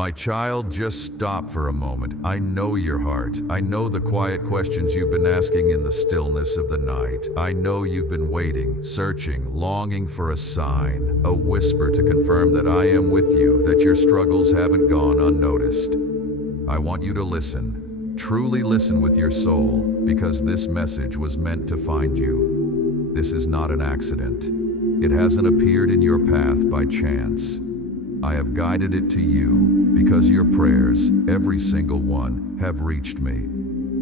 My child, just stop for a moment. I know your heart. I know the quiet questions you've been asking in the stillness of the night. I know you've been waiting, searching, longing for a sign, a whisper to confirm that I am with you, that your struggles haven't gone unnoticed. I want you to listen. Truly listen with your soul, because this message was meant to find you. This is not an accident. It hasn't appeared in your path by chance. I have guided it to you because your prayers, every single one, have reached me.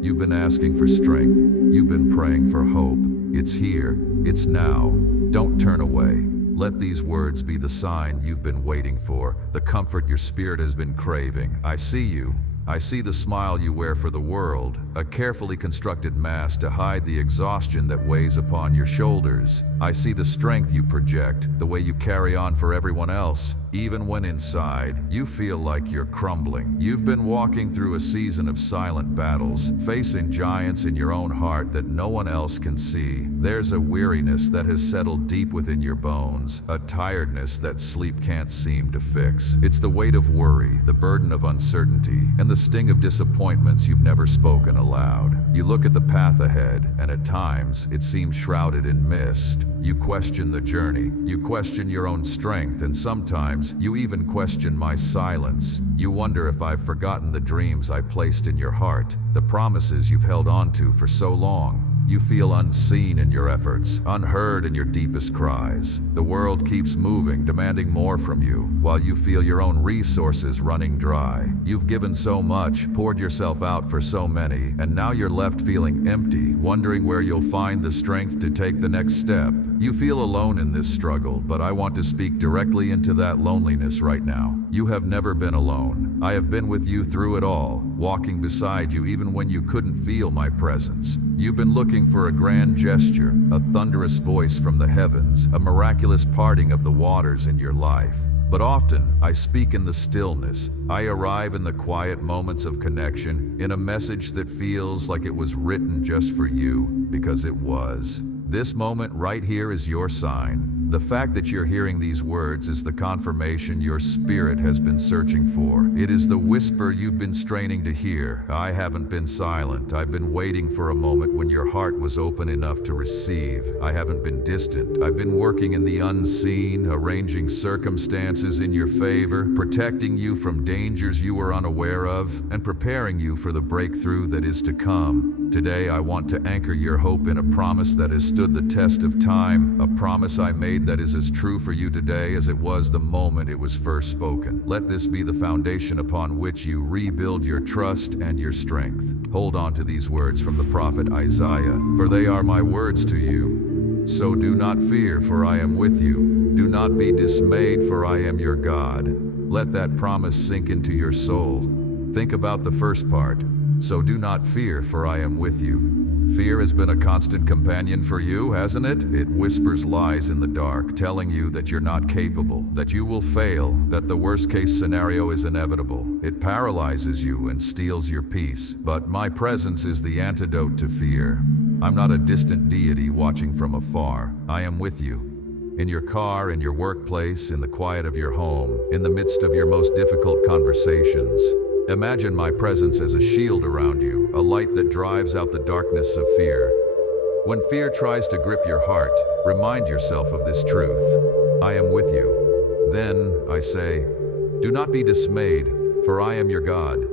You've been asking for strength. You've been praying for hope. It's here. It's now. Don't turn away. Let these words be the sign you've been waiting for, the comfort your spirit has been craving. I see you. I see the smile you wear for the world, a carefully constructed mask to hide the exhaustion that weighs upon your shoulders. I see the strength you project, the way you carry on for everyone else, even when inside you feel like you're crumbling. You've been walking through a season of silent battles, facing giants in your own heart that no one else can see. There's a weariness that has settled deep within your bones, a tiredness that sleep can't seem to fix. It's the weight of worry, the burden of uncertainty, and the sting of disappointments you've never spoken aloud. You look at the path ahead, and at times it seems shrouded in mist. You question the journey, you question your own strength, and sometimes you even question my silence. You wonder if I've forgotten the dreams I placed in your heart, the promises you've held on to for so long. You feel unseen in your efforts, unheard in your deepest cries. The world keeps moving, demanding more from you, while you feel your own resources running dry. You've given so much, poured yourself out for so many, and now you're left feeling empty, wondering where you'll find the strength to take the next step. You feel alone in this struggle, but I want to speak directly into that loneliness right now. You have never been alone. I have been with you through it all, walking beside you even when you couldn't feel my presence. You've been looking for a grand gesture, a thunderous voice from the heavens, a miraculous parting of the waters in your life. But often, I speak in the stillness. I arrive in the quiet moments of connection, in a message that feels like it was written just for you, because it was. This moment right here is your sign. The fact that you're hearing these words is the confirmation your spirit has been searching for. It is the whisper you've been straining to hear. I haven't been silent. I've been waiting for a moment when your heart was open enough to receive. I haven't been distant. I've been working in the unseen, arranging circumstances in your favor, protecting you from dangers you were unaware of, and preparing you for the breakthrough that is to come. Today, I want to anchor your hope in a promise that has stood the test of time, a promise I made that is as true for you today as it was the moment it was first spoken. Let this be the foundation upon which you rebuild your trust and your strength. Hold on to these words from the prophet Isaiah, for they are my words to you. So do not fear, for I am with you. Do not be dismayed, for I am your God. Let that promise sink into your soul. Think about the first part. So do not fear, for I am with you. Fear has been a constant companion for you, hasn't it? It whispers lies in the dark, telling you that you're not capable, that you will fail, that the worst-case scenario is inevitable. It paralyzes you and steals your peace. But my presence is the antidote to fear. I'm not a distant deity watching from afar. I am with you. In your car, in your workplace, in the quiet of your home, in the midst of your most difficult conversations. Imagine my presence as a shield around you, a light that drives out the darkness of fear. When fear tries to grip your heart, remind yourself of this truth. I am with you. Then, I say, do not be dismayed, for I am your God.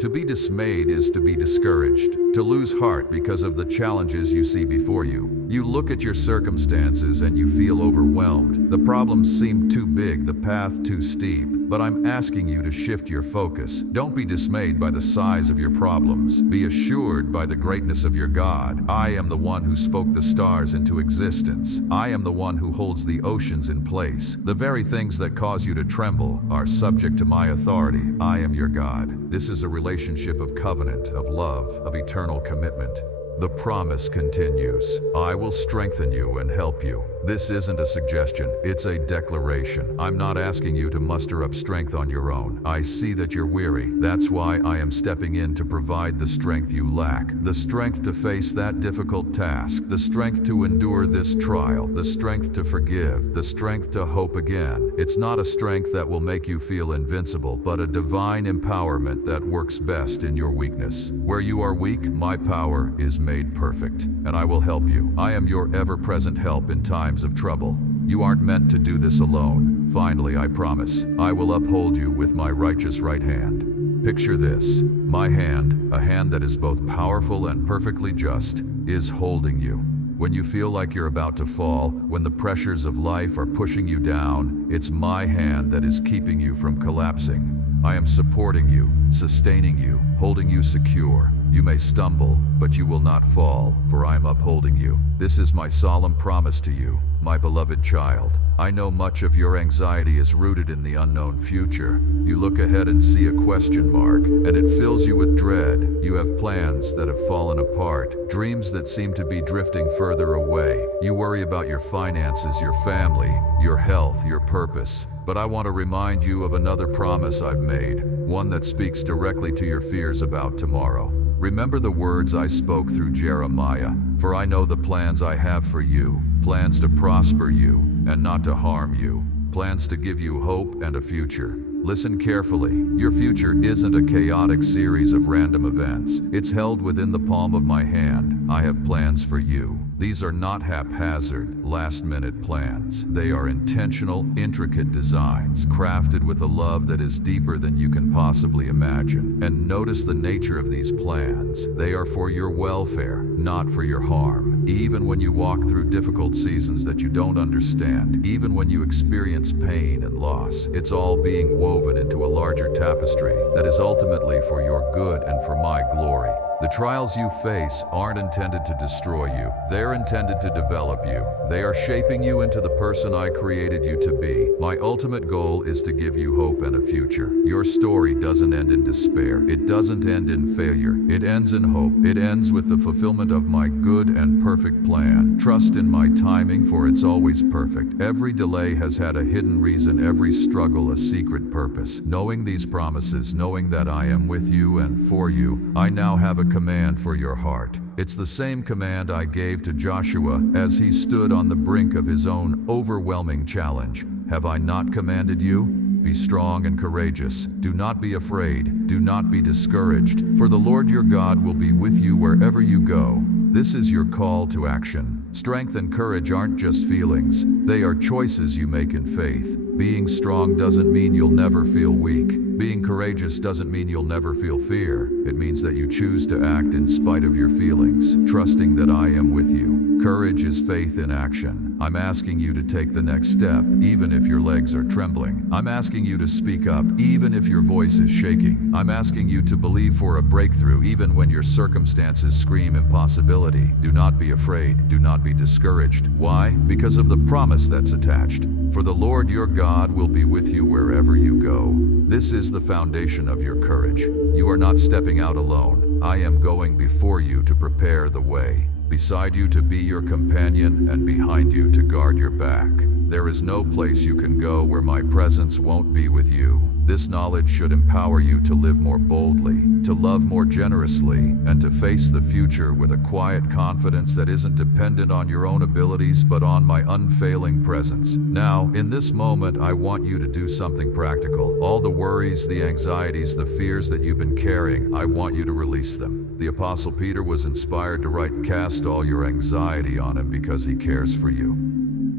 To be dismayed is to be discouraged, to lose heart because of the challenges you see before you. You look at your circumstances and you feel overwhelmed. The problems seem too big, the path too steep. But I'm asking you to shift your focus. Don't be dismayed by the size of your problems. Be assured by the greatness of your God. I am the one who spoke the stars into existence. I am the one who holds the oceans in place. The very things that cause you to tremble are subject to my authority. I am your God. This is a relationship of covenant, of love, of eternal commitment. The promise continues. I will strengthen you and help you. This isn't a suggestion, it's a declaration. I'm not asking you to muster up strength on your own. I see that you're weary. That's why I am stepping in to provide the strength you lack. The strength to face that difficult task. The strength to endure this trial. The strength to forgive. The strength to hope again. It's not a strength that will make you feel invincible, but a divine empowerment that works best in your weakness. Where you are weak, my power is made perfect, and I will help you. I am your ever-present help in times of trouble. You aren't meant to do this alone. Finally, I promise, I will uphold you with my righteous right hand. Picture this. My hand, a hand that is both powerful and perfectly just, is holding you. When you feel like you're about to fall, when the pressures of life are pushing you down, it's my hand that is keeping you from collapsing. I am supporting you, sustaining you, holding you secure. You may stumble, but you will not fall, for I am upholding you. This is my solemn promise to you, my beloved child. I know much of your anxiety is rooted in the unknown future. You look ahead and see a question mark, and it fills you with dread. You have plans that have fallen apart, dreams that seem to be drifting further away. You worry about your finances, your family, your health, your purpose. But I want to remind you of another promise I've made, one that speaks directly to your fears about tomorrow. Remember the words I spoke through Jeremiah, for I know the plans I have for you, plans to prosper you and not to harm you, plans to give you hope and a future. Listen carefully. Your future isn't a chaotic series of random events. It's held within the palm of my hand. I have plans for you. These are not haphazard, last-minute plans. They are intentional, intricate designs, crafted with a love that is deeper than you can possibly imagine. And notice the nature of these plans. They are for your welfare, not for your harm. Even when you walk through difficult seasons that you don't understand, even when you experience pain and loss, it's all being woven into a larger tapestry that is ultimately for your good and for my glory. The trials you face aren't intended to destroy you. They're intended to develop you. They are shaping you into the person I created you to be. My ultimate goal is to give you hope and a future. Your story doesn't end in despair. It doesn't end in failure. It ends in hope. It ends with the fulfillment of my good and perfect plan. Trust in my timing, for it's always perfect. Every delay has had a hidden reason, every struggle a secret purpose. Knowing these promises, knowing that I am with you and for you, I now have a command for your heart. It's the same command I gave to Joshua as he stood on the brink of his own overwhelming challenge. Have I not commanded you? Be strong and courageous. Do not be afraid. Do not be discouraged, for the Lord your God will be with you wherever you go. This is your call to action. Strength and courage aren't just feelings. They are choices you make in faith. Being strong doesn't mean you'll never feel weak. Being courageous doesn't mean you'll never feel fear. It means that you choose to act in spite of your feelings, trusting that I am with you. Courage is faith in action. I'm asking you to take the next step, even if your legs are trembling. I'm asking you to speak up, even if your voice is shaking. I'm asking you to believe for a breakthrough, even when your circumstances scream impossibility. Do not be afraid. Do not be discouraged. Why? Because of the promise that's attached. For the Lord your God will be with you wherever you go. This is the foundation of your courage. You are not stepping out alone. I am going before you to prepare the way, beside you to be your companion, and behind you to guard your back. There is no place you can go where my presence won't be with you. This knowledge should empower you to live more boldly, to love more generously, and to face the future with a quiet confidence that isn't dependent on your own abilities but on my unfailing presence. Now, in this moment, I want you to do something practical. All the worries, the anxieties, the fears that you've been carrying, I want you to release them. The Apostle Peter was inspired to write, "Cast all your anxiety on him because he cares for you."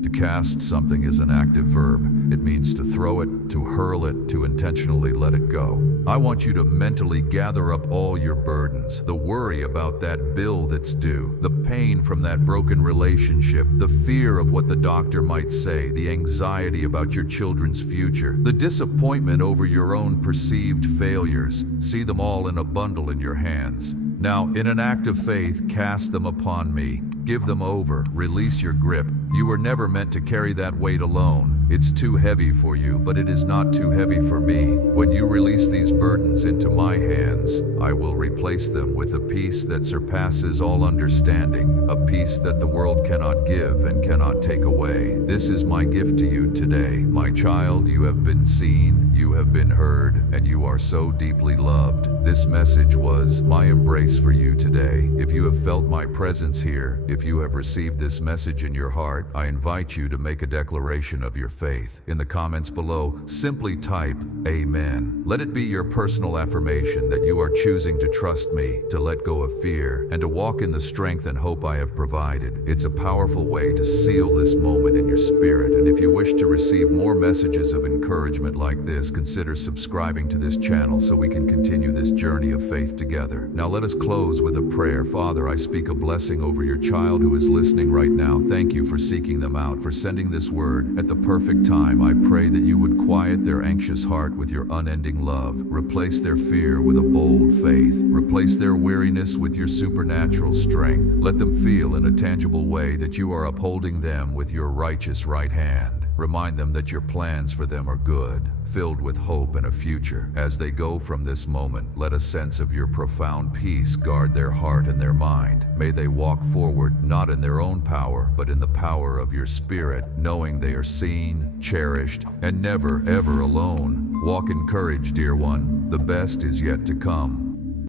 To cast something is an active verb. It means to throw it, to hurl it, to intentionally let it go. I want you to mentally gather up all your burdens, the worry about that bill that's due, the pain from that broken relationship, the fear of what the doctor might say, the anxiety about your children's future, the disappointment over your own perceived failures. See them all in a bundle in your hands. Now, in an act of faith, cast them upon me. Give them over. Release your grip. You were never meant to carry that weight alone. It's too heavy for you, but it is not too heavy for me. When you release these burdens, burdens into my hands. I will replace them with a peace that surpasses all understanding, a peace that the world cannot give and cannot take away. This is my gift to you today. My child, you have been seen, you have been heard, and you are so deeply loved. This message was my embrace for you today. If you have felt my presence here, if you have received this message in your heart, I invite you to make a declaration of your faith. In the comments below, simply type Amen. Let it be your personal affirmation that you are choosing to trust me, to let go of fear, and to walk in the strength and hope I have provided. It's a powerful way to seal this moment in your spirit, and if you wish to receive more messages of encouragement like this, consider subscribing to this channel so we can continue this journey of faith together. Now let us close with a prayer. Father, I speak a blessing over your child who is listening right now. Thank you for seeking them out, for sending this word at the perfect time. I pray that you would quiet their anxious heart with your unending love. Replace their fear with a bold faith. Replace their weariness with your supernatural strength. Let them feel in a tangible way that you are upholding them with your righteous right hand. Remind them that your plans for them are good, filled with hope and a future. As they go from this moment, let a sense of your profound peace guard their heart and their mind. May they walk forward not in their own power, but in the power of your Spirit, knowing they are seen, cherished, and never, ever alone. Walk in courage, dear one. The best is yet to come.